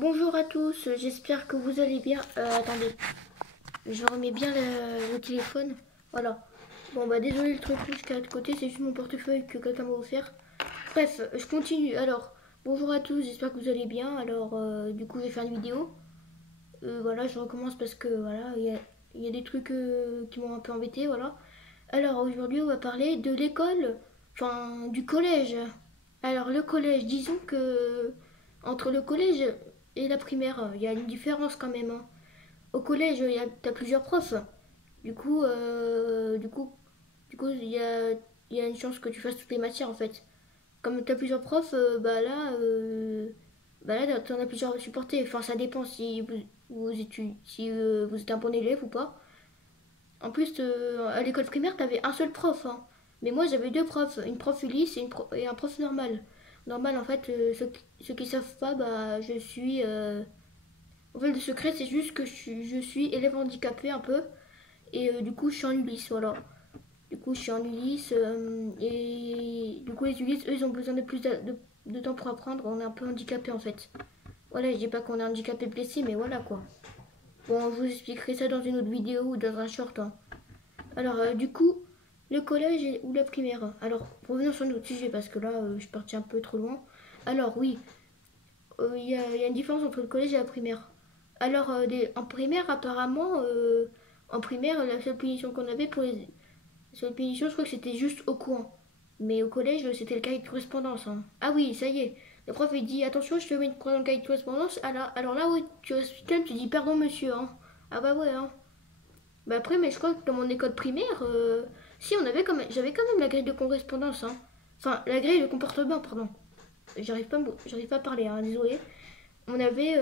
Bonjour à tous, j'espère que vous allez bien. Attendez, je remets bien le téléphone. Voilà. Bon bah désolé le truc rouge qui est de côté, c'est juste mon portefeuille que quelqu'un m'a offert. Bref, je continue. Alors, bonjour à tous, j'espère que vous allez bien. Alors, du coup, je vais faire une vidéo. Voilà, je recommence parce que voilà, il y a des trucs qui m'ont un peu embêté, voilà. Alors aujourd'hui, on va parler de l'école, enfin du collège. Alors le collège, disons que entre le collège et la primaire, il y a une différence quand même, hein. Au collège, t'as plusieurs profs. Du coup, il y a une chance que tu fasses toutes les matières en fait. Comme t'as plusieurs profs, bah là, t'en as plusieurs à supporter. Enfin, ça dépend si vous êtes un bon élève ou pas. En plus, à l'école primaire, t'avais un seul prof, hein. Mais moi, j'avais deux profs, une prof Ulysse et un prof normal. Normal, en fait, ceux qui savent pas, bah, je suis. En fait, le secret, c'est juste que je suis élève handicapé un peu. Et du coup, je suis en Ulysse, voilà. Du coup, je suis en Ulysse. Et du coup, les Ulysses, eux, ils ont besoin de plus de temps pour apprendre. On est un peu handicapé, en fait. Voilà, je dis pas qu'on est handicapé blessé, mais voilà, quoi. Bon, je vous expliquerai ça dans une autre vidéo ou dans un short, hein. Alors, du coup, le collège ou la primaire. Alors, revenons sur notre sujet parce que là, je suis partie un peu trop loin. Alors, oui, il y a une différence entre le collège et la primaire. Alors, en primaire, apparemment, en primaire, la seule punition qu'on avait pour les seules punitions, je crois que c'était juste au coin. Mais au collège, c'était le cahier de correspondance, hein. Ah oui, ça y est. Le prof, il dit attention, je te mets une croix dans le cahier de correspondance. Alors là, oui, tu respectes, tu dis pardon, monsieur, hein. Ah bah ouais, hein. Bah après, mais je crois que dans mon école primaire, si on avait j'avais quand même la grille de correspondance, hein. Enfin, la grille de comportement, pardon. J'arrive pas à parler, hein, désolé. On avait,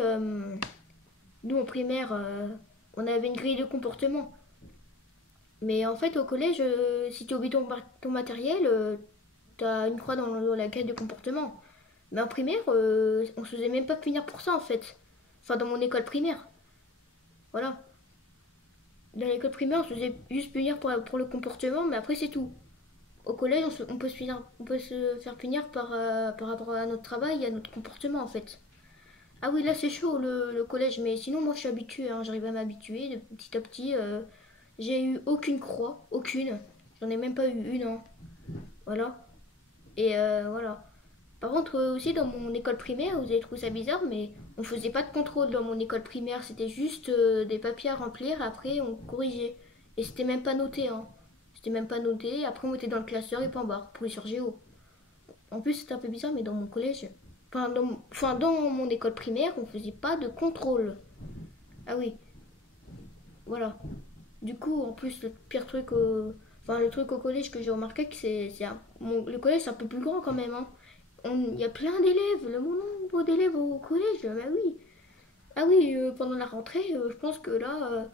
nous en primaire, on avait une grille de comportement. Mais en fait, au collège, si tu oublies ton matériel, t'as une croix dans la grille de comportement. Mais en primaire, on se faisait même pas punir pour ça en fait. Enfin, dans mon école primaire. Voilà. Dans l'école primaire, on se faisait juste punir pour le comportement, mais après c'est tout. Au collège, on peut se faire punir par rapport à notre travail et à notre comportement en fait. Ah oui, là c'est chaud le collège, mais sinon moi je suis habituée, hein, j'arrive à m'habituer de petit à petit. J'ai eu aucune croix, aucune. J'en ai même pas eu une, hein. Voilà. Et voilà. Par contre, aussi dans mon école primaire, vous allez trouver ça bizarre, mais on faisait pas de contrôle dans mon école primaire, c'était juste des papiers à remplir, après on corrigeait. Et c'était même pas noté, hein. C'était même pas noté, après on mettait dans le classeur et point barre pour les sur Géo. En plus, c'était un peu bizarre, mais dans mon collège, dans mon école primaire, on faisait pas de contrôle. Ah oui, voilà. Du coup, en plus, le pire truc, le truc au collège que j'ai remarqué, que le collège c'est un peu plus grand quand même, hein. Il y a plein d'élèves, le nombre d'élèves au collège, bah oui. Ah oui, pendant la rentrée, je pense que là,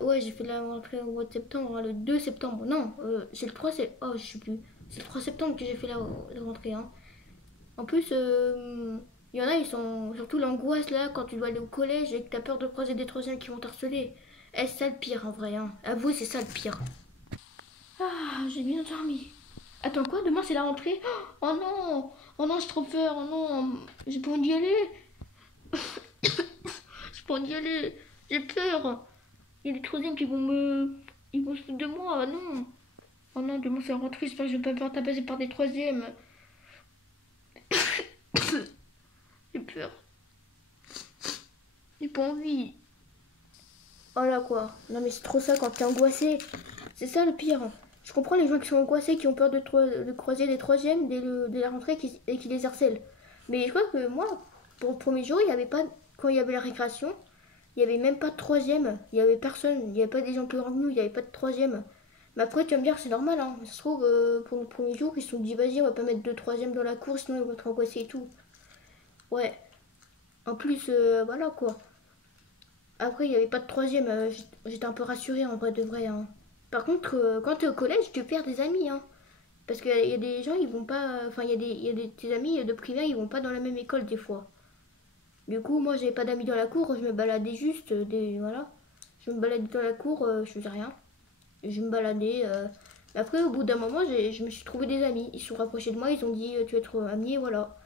ouais, j'ai fait la rentrée au mois de septembre, hein, le 2 septembre. Non, c'est le 3 septembre. Oh, je sais plus. C'est le 3 septembre que j'ai fait la rentrée, hein. En plus, il y en a, ils sont surtout l'angoisse là quand tu dois aller au collège et que t'as peur de croiser des troisièmes qui vont t'harceler. Eh, c'est ça le pire en vrai, hein. Avouez, c'est ça le pire. Ah, j'ai bien dormi. Attends, quoi? Demain c'est la rentrée? Oh non! Oh non, j'ai trop peur. Oh non! J'ai pas envie d'y aller. J'ai pas envie d'y aller. J'ai peur. Il y a des troisièmes qui vont me. Ils vont se foutre de moi. Ah non! Oh non, demain c'est la rentrée. J'espère que je vais pas me faire tabasser par des troisièmes. J'ai peur. J'ai pas envie. Oh là quoi. Non mais c'est trop ça quand t'es angoissé. C'est ça le pire. Je comprends les gens qui sont angoissés, qui ont peur de croiser les troisièmes dès la rentrée et qui les harcèlent. Mais je crois que moi, pour le premier jour, il y avait pas. Quand il y avait la récréation, il y avait même pas de troisième. Il y avait personne. Il y avait pas des gens plus grands que nous. Il y avait pas de troisième. Mais après, tu vas me dire, c'est normal, hein. Ça se trouve, pour le premier jour, ils se sont dit, vas-y, on va pas mettre de troisième dans la cour, sinon ils vont être angoissés et tout. Ouais. En plus, voilà quoi. Après, il n'y avait pas de troisième. J'étais un peu rassurée en vrai de vrai, hein. Par contre, quand tu es au collège, tu perds des amis, hein. Parce qu'il y a des gens, ils vont pas. Enfin, tes amis de primaire, ils vont pas dans la même école des fois. Du coup, moi, j'avais pas d'amis dans la cour, je me baladais juste. Voilà. Je me baladais dans la cour, je faisais rien. Je me baladais. Après, au bout d'un moment, je me suis trouvé des amis. Ils se sont rapprochés de moi, ils ont dit tu veux être ami, et voilà.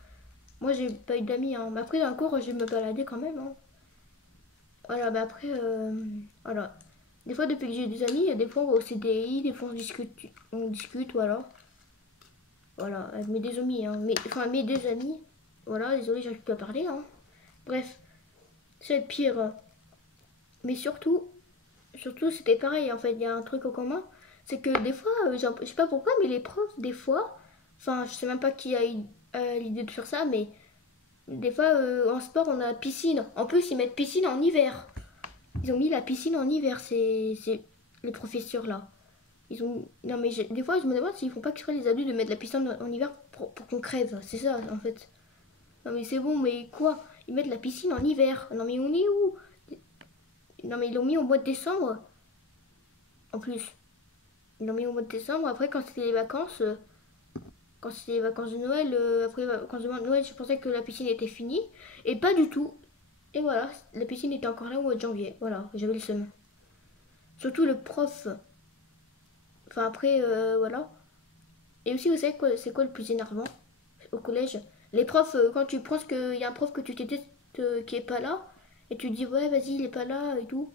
Moi, j'ai pas eu d'amis, hein. Mais après, dans le cours, je vais me balader quand même, hein. Voilà, bah après, voilà. Des fois, depuis que j'ai des amis, des fois, on va au CDI, des fois, on discute, voilà. Voilà, avec mes deux amis, hein. Mes deux amis. Voilà, désolé, j'arrive plus à parler, hein. Bref, c'est le pire. Mais surtout, c'était pareil, en fait. Il y a un truc en commun. C'est que des fois, je sais pas pourquoi, mais les profs, des fois, enfin, je sais même pas qui a eu l'idée de faire ça, mais des fois, en sport, on a piscine. En plus, ils mettent piscine en hiver. Ils ont mis la piscine en hiver, c'est les professeurs là. Ils ont. Non, mais des fois, je me demande s'ils font pas exprès les adultes de mettre la piscine en hiver pour qu'on crève. C'est ça, en fait. Non, mais c'est bon, mais quoi? Ils mettent la piscine en hiver. Non, mais on est où? Non, mais ils l'ont mis au mois de décembre. En plus, ils l'ont mis au mois de décembre. Après, quand c'était les vacances de Noël, après les vacances de Noël, je pensais que la piscine était finie. Et pas du tout. Et voilà, la piscine était encore là au mois de janvier. Voilà, j'avais le seum. Surtout le prof. Enfin, après, voilà. Et aussi, vous savez quoi, c'est quoi le plus énervant au collège? Les profs, quand tu penses qu'il y a un prof que tu détestes qui est pas là, et tu dis ouais, vas-y, il est pas là et tout.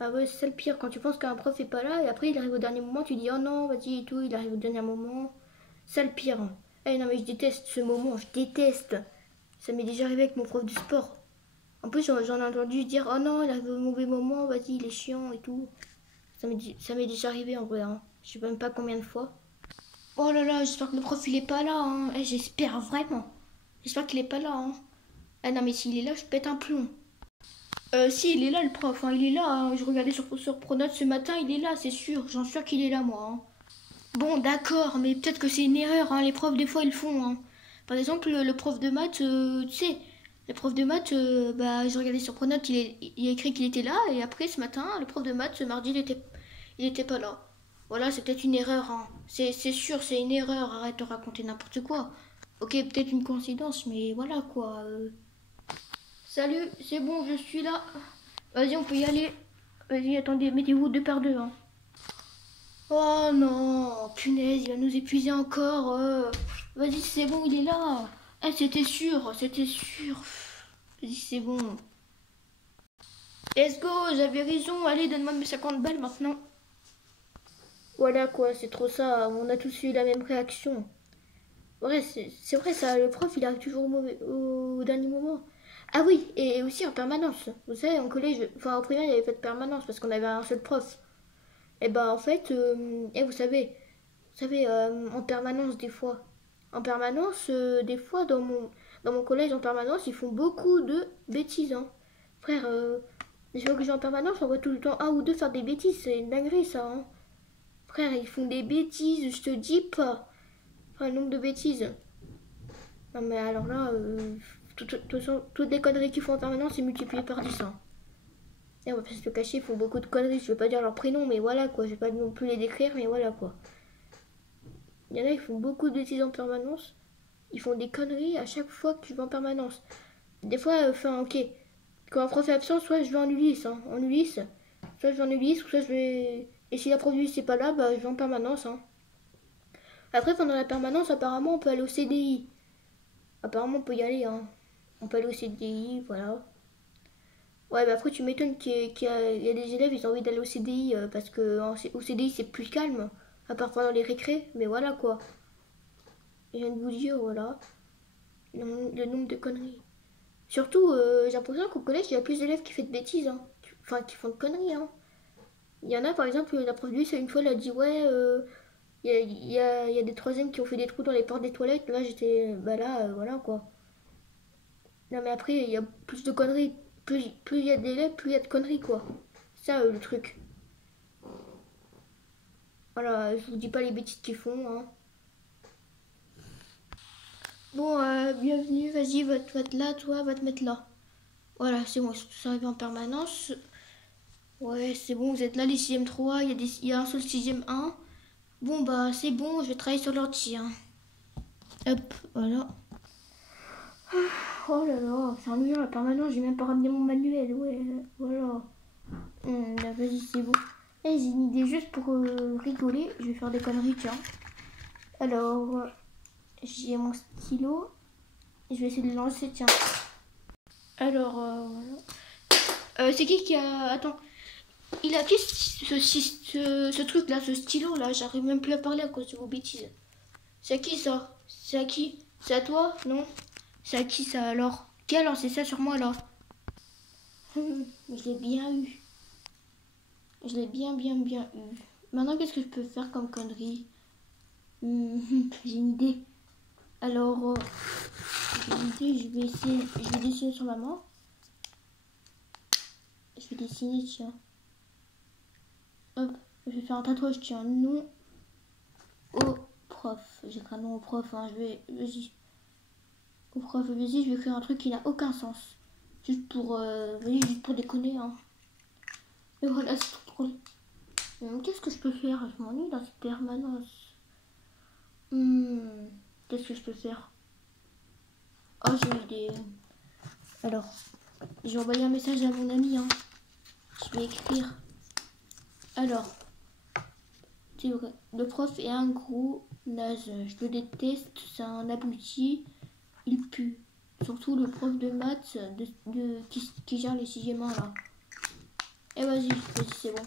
Ah ouais, c'est ça le pire, quand tu penses qu'un prof est pas là, et après il arrive au dernier moment, tu dis oh non, vas-y et tout, il arrive au dernier moment. C'est ça le pire. Eh non, mais je déteste ce moment, je déteste. Ça m'est déjà arrivé avec mon prof de sport. En plus, j'en ai entendu dire oh non, il arrive au mauvais moment, vas-y, il est chiant et tout. Ça m'est déjà arrivé en vrai, hein. Je sais même pas combien de fois. Oh là là, j'espère que le prof il est pas là, hein. Eh, j'espère vraiment. J'espère qu'il est pas là, hein. Ah non, mais s'il est là, je pète un plomb. Si, il est là le prof, hein, il est là, hein. Je regardais sur Pronote ce matin, il est là, c'est sûr. J'en suis sûr qu'il est là, moi, hein. Bon, d'accord, mais peut-être que c'est une erreur, hein. Les profs, des fois, ils le font, hein. Par exemple, le prof de maths, tu sais, le prof de maths, bah, je regardais sur Pronote, il a écrit qu'il était là, et après, ce matin, le prof de maths, ce mardi, il était pas là. Voilà, c'est peut-être une erreur, hein. C'est sûr, c'est une erreur, arrête de raconter n'importe quoi. Ok, peut-être une coïncidence, mais voilà, quoi. Salut, c'est bon, je suis là. Vas-y, on peut y aller. Vas-y, attendez, mettez-vous deux par deux, hein. Oh non, punaise, il va nous épuiser encore. Vas-y, c'est bon, il est là. Eh, c'était sûr, c'était sûr. Vas-y, c'est bon. Let's go, j'avais raison. Allez, donne-moi mes 50 balles maintenant. Voilà quoi, c'est trop ça. On a tous eu la même réaction. Ouais, c'est vrai ça, le prof il arrive toujours au dernier moment. Ah oui, et aussi en permanence. Vous savez, en collège, enfin en primaire, il n'y avait pas de permanence parce qu'on avait un seul prof. Et ben en fait, vous savez, en permanence des fois. En permanence, des fois dans mon collège en permanence, ils font beaucoup de bêtises, hein. Frère, les fois que je vais en permanence, on voit tout le temps un ou deux faire des bêtises, c'est une dinguerie ça, hein. Frère, ils font des bêtises, je te dis pas. Enfin, le nombre de bêtises. Non mais alors là, toutes les conneries qu'ils font en permanence, c'est multiplié par 10, hein. Et on va pas se le cacher, ils font beaucoup de conneries. Je vais pas dire leur prénom, mais voilà quoi. Je vais pas non plus les décrire, mais voilà quoi. Il y en a, ils font beaucoup de bêtises en permanence. Ils font des conneries à chaque fois que je vais en permanence. Des fois, enfin, ok. Quand un prof est absent, soit je vais en Ulysse, hein. En Ulysse. Soit je vais en Ulysse, ou soit je vais. Et si la prof d'Ulysse n'est pas là, bah je vais en permanence, hein. Après, pendant la permanence, apparemment, on peut aller au CDI. Apparemment, on peut y aller, hein. On peut aller au CDI, voilà. Ouais, bah après, tu m'étonnes qu'il y a des élèves, ils ont envie d'aller au CDI parce que au CDI, c'est plus calme, à part pendant les récrés, mais voilà quoi. Je viens de vous dire, voilà, le nombre de conneries. Surtout, j'ai l'impression qu'au collège, il y a plus d'élèves qui font de bêtises, hein. Enfin, qui font de conneries, hein. Il y en a, par exemple, la prof de lui, une fois, elle a dit, ouais, il y a des troisièmes qui ont fait des trous dans les portes des toilettes. Là, j'étais, bah là, voilà quoi. Non, mais après, il y a plus de conneries. Plus il y a d'élèves, plus il y a de conneries, quoi. C'est ça, le truc. Voilà, je vous dis pas les bêtises qu'ils font, hein. Bon, bienvenue, vas-y, va te là, toi, va te mettre là. Voilà, c'est bon, ils sont tous arrivés en permanence. Ouais, c'est bon, vous êtes là, les 6e 3, il y a un seul 6e 1. Bon, bah, c'est bon, je vais travailler sur l'ordi, hein. Hop, voilà. Oh là là, c'est ennuyant la permanence, j'ai même pas ramené mon manuel, ouais, voilà. Là, vas-y, c'est bon. Et j'ai une idée juste pour rigoler, je vais faire des conneries, tiens. Alors, j'ai mon stylo. Je vais essayer de le lancer, tiens. Alors, voilà. C'est qui a... Attends. Il a qui ce truc là, ce stylo là? J'arrive même plus à parler à cause de vos bêtises. C'est à qui ça? C'est à qui? C'est à toi? Non? C'est à qui ça alors? Qui a lancé ça sur moi là? Je l'ai bien eu. Je l'ai bien eu. Maintenant, qu'est-ce que je peux faire comme connerie? J'ai une idée. Alors, j'ai une idée, je vais dessiner sur ma main. Je vais dessiner, tiens. Hop, je vais faire un tatouage, tiens. Non au prof. J'écris un nom au prof, hein. Vas-y. Au prof, vas-y, je vais écrire un truc qui n'a aucun sens. Juste pour, juste pour déconner, hein. Et voilà, c'est trop drôle. Qu'est-ce que je peux faire? Je m'ennuie dans cette permanence. Qu'est-ce que je peux faire? Oh, j'ai une idée. Alors, j'ai envoyé un message à mon ami, hein. Je vais écrire. Alors, c'est vrai. Le prof est un gros naze. Je le déteste, c'est un abruti. Il pue. Surtout le prof de maths qui gère les 6e là. Eh vas-y, c'est bon.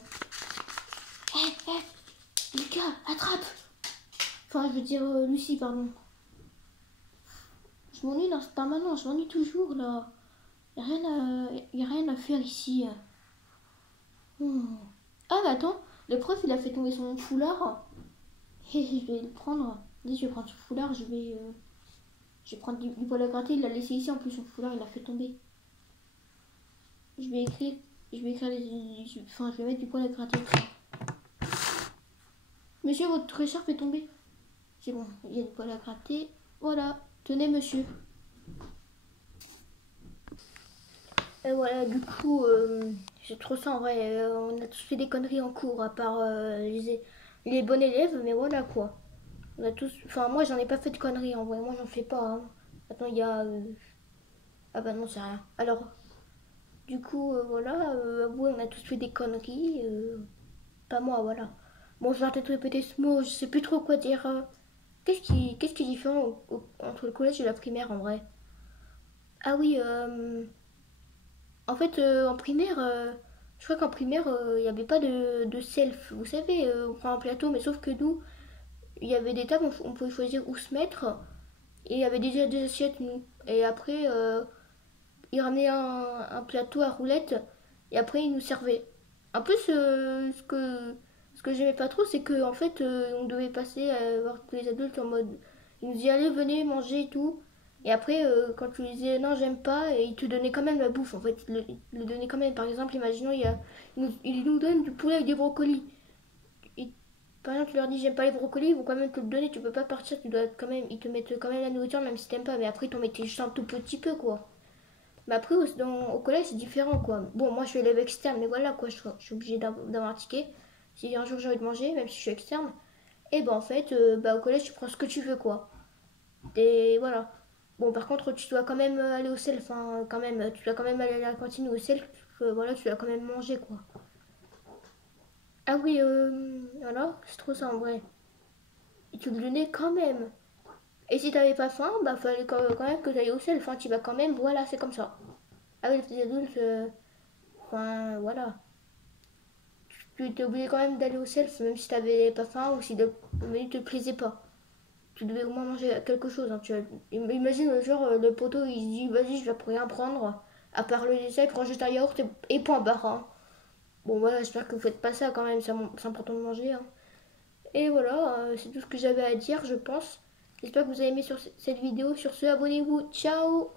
Lucas, attrape. Enfin, je veux dire Lucie, pardon. Je m'ennuie dans cette permanence, je m'ennuie toujours là. Y a rien à faire ici. Ah mais attends, le prof il a fait tomber son foulard. Et je vais le prendre. Vas-y, je vais prendre son foulard, je vais prendre du poil à gratter, il l'a laissé ici en plus son foulard, il l'a fait tomber. Je vais écrire enfin je vais mettre du poil à gratter. Monsieur, votre écharpe est tombée. C'est bon, il y a du poil à gratter. Voilà, tenez monsieur. Et voilà, du coup, j'ai trop ça en vrai. On a tous fait des conneries en cours, à part les bons élèves, mais voilà quoi. On a tous. Enfin, moi j'en ai pas fait de conneries en vrai, moi j'en fais pas. Hein. Attends, il y a. Ah bah non, c'est rien. Alors, du coup, voilà, ouais, on a tous fait des conneries. Pas moi, voilà. Bon, je vais peut-être répéter ce mot, je sais plus trop quoi dire. Qu'est-ce qui est différent entre le collège et la primaire en vrai? Ah oui, en fait, en primaire, je crois qu'en primaire, il n'y avait pas de self. Vous savez, on prend un plateau, mais sauf que nous, il y avait des tables, on pouvait choisir où se mettre. Et il y avait déjà des assiettes, nous. Et après, ils ramenaient un plateau à roulettes. Et après, ils nous servaient. En plus, ce que j'aimais pas trop, c'est que en fait, on devait passer à voir tous les adultes en mode. Ils nous disaient, allez, venez manger et tout. Et après, quand tu lui disais non, j'aime pas, et ils te donnaient quand même la bouffe. En fait, ils le donnaient quand même. Par exemple, imaginons, ils nous donnent du poulet avec des brocolis. Et, par exemple, tu leur dis j'aime pas les brocolis, ils vont quand même te le donner. Tu peux pas partir, tu dois quand même. Ils te mettent quand même la nourriture, même si t'aimes pas. Mais après, ils t'en mettaient juste un tout petit peu, quoi. Mais après, au collège, c'est différent, quoi. Bon, moi, je suis élève externe, mais voilà, quoi. Je suis obligée d'avoir un ticket. Si un jour j'ai envie de manger, même si je suis externe, et ben en fait, bah, au collège, tu prends ce que tu veux, quoi. Et voilà. Bon, par contre, tu dois quand même aller au self, hein, quand même. Tu dois quand même aller à la cantine ou au self. Voilà, tu dois quand même manger, quoi. Ah oui, alors, c'est trop ça en vrai. Et tu le donnais quand même. Et si t'avais pas faim, bah fallait quand même que t'ailles au self, hein. Tu vas quand même, voilà, c'est comme ça. Ah oui, les adultes, enfin, voilà. Tu étais obligé quand même d'aller au self, même si t'avais pas faim ou si le menu te plaisait pas. Tu devais au moins manger quelque chose. Hein. Imagine, genre, le poteau, il se dit, vas-y, je vais rien prendre. À part le dessert, il prend juste un yaourt et point barre. Hein. Bon, voilà, j'espère que vous faites pas ça quand même, c'est important de manger. Hein. Et voilà, c'est tout ce que j'avais à dire, je pense. J'espère que vous avez aimé sur cette vidéo. Sur ce, abonnez-vous. Ciao!